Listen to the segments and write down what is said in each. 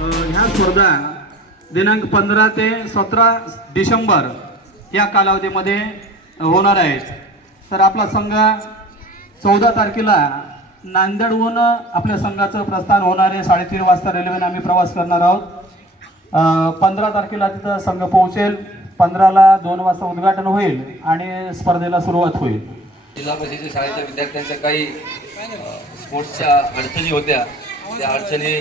ह्या स्पर्धा दिनांक 15 ते 17 डिसेंबर या कालावधीमध्ये होणार आहेत. तर आपला संघ 14 तारखेला नांदेडहून आपल्या संघाचं प्रस्थान होणार आहे. 3:30 वाजता रेल्वेने आम्ही प्रवास करणार आहोत. 15 तारखेला तिथं संघ पोहोचेल. 15ला 2 वाजता उद्घाटन होईल आणि स्पर्धेला सुरुवात होईल. जिल्हा परिषदेच्या शाळेच्या विद्यार्थ्यांच्या काही स्पोर्ट्सच्या अडचणी होत्या. त्या अडचणी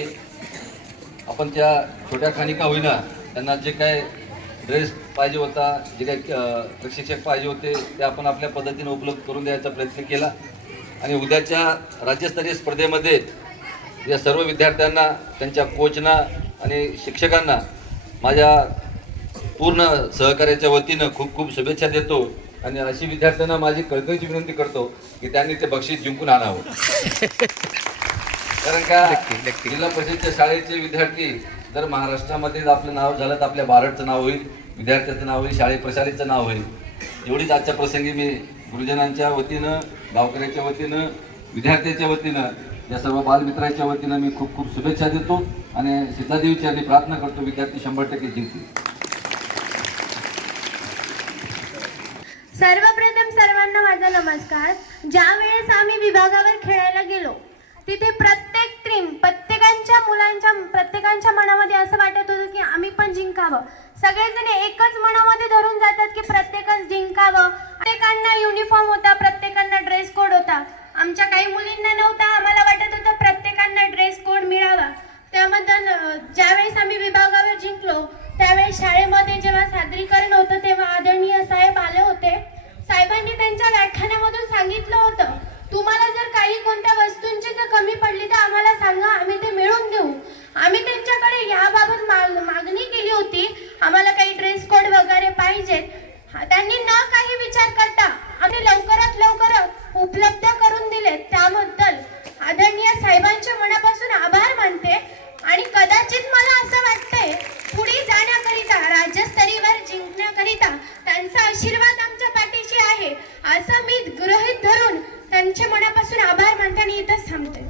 आपण त्या छोट्या खाणी का होईना त्यांना जे काय ड्रेस पाहिजे होता, जे काही प्रशिक्षक पाहिजे होते ते आपण आपल्या पद्धतीने उपलब्ध करून द्यायचा प्रयत्न केला. आणि उद्याच्या राज्यस्तरीय स्पर्धेमध्ये या सर्व विद्यार्थ्यांना, त्यांच्या कोचना आणि शिक्षकांना माझ्या पूर्ण सहकार्याच्या वतीनं खूप खूप शुभेच्छा देतो. आणि अशी विद्यार्थ्यांना माझी कळकळीची विनंती करतो की त्यांनी ते बक्षीस जिंकून आणावं. कारण का जिल्हा परिषदेच्या शाळेचे विद्यार्थी जर महाराष्ट्रामध्ये आपलं नाव झालं तर आपल्या भारतचं नाव होईल, विद्यार्थ्याचं नाव होईल, शाळे प्रशालेचं नाव होईल. एवढीच आजच्या प्रसंगी मी गुरुजनांच्या वतीनं, गावकऱ्याच्या वतीनं, विद्यार्थ्याच्या वतीनं, या सर्व बालमित्रांच्या वतीनं मी खूप खूप शुभेच्छा देतो. आणि सीतादेवीची आणि प्रार्थना करतो विद्यार्थी 100% जिंकतील. सर्वप्रथम सर्वांना माझा नमस्कार. ज्या वेळेस आम्ही विभागावर खेळायला गेलो तिथे प्रत्येकांच्या मनामध्ये असं वाटत होतं की आम्ही पण जिंकावं. सगळेजण एकच मनामध्ये धरून जातात की प्रत्येकाच जिंकावं. प्रत्येकांना युनिफॉर्म होता, प्रत्येकांना ड्रेस कोड होता. आमच्या काही मुलींना नव्हता. आम्हाला वाटत होतं प्रत्येकांना ड्रेस कोड मिळावा. त्यामध्ये ज्यावेळेस आम्ही विभागावर जिंकलो त्यावेळेस शाळेमध्ये जेव्हा सादरीकरण होतं तेव्हा आदरणीय साहेब आले होते. साहेबांनी त्यांच्या व्याख्यानामधून सांगितलं होतं, तुम्हाला जर काही कोणत्या वस्तूंची जर कमी पडली तर आम्हाला सांगा, आम्ही ते मिळवून देऊ. आम्ही त्यांच्याकडे याबाबत मागणी केली होती, आम्हाला काही ड्रेस कोड वगैरे पाहिजेत. त्यांनी न काही विचार करता आम्ही लवकरात लवकर उपलब्ध करून दिले. त्याबद्दल आदरणीय साहेबांच्या मनापासून आभार मानते. आणि कदाचित मला असं वाटतंय पुढे जाण्याकरिता, राज्यस्तरीवर जिंकण्याकरिता त्यांचा आशीर्वाद आमच्या पाठीशी आहे असं मी गृहीत धरून त्यांच्या मनापासून आभार मानते आणि इथंच थांबते.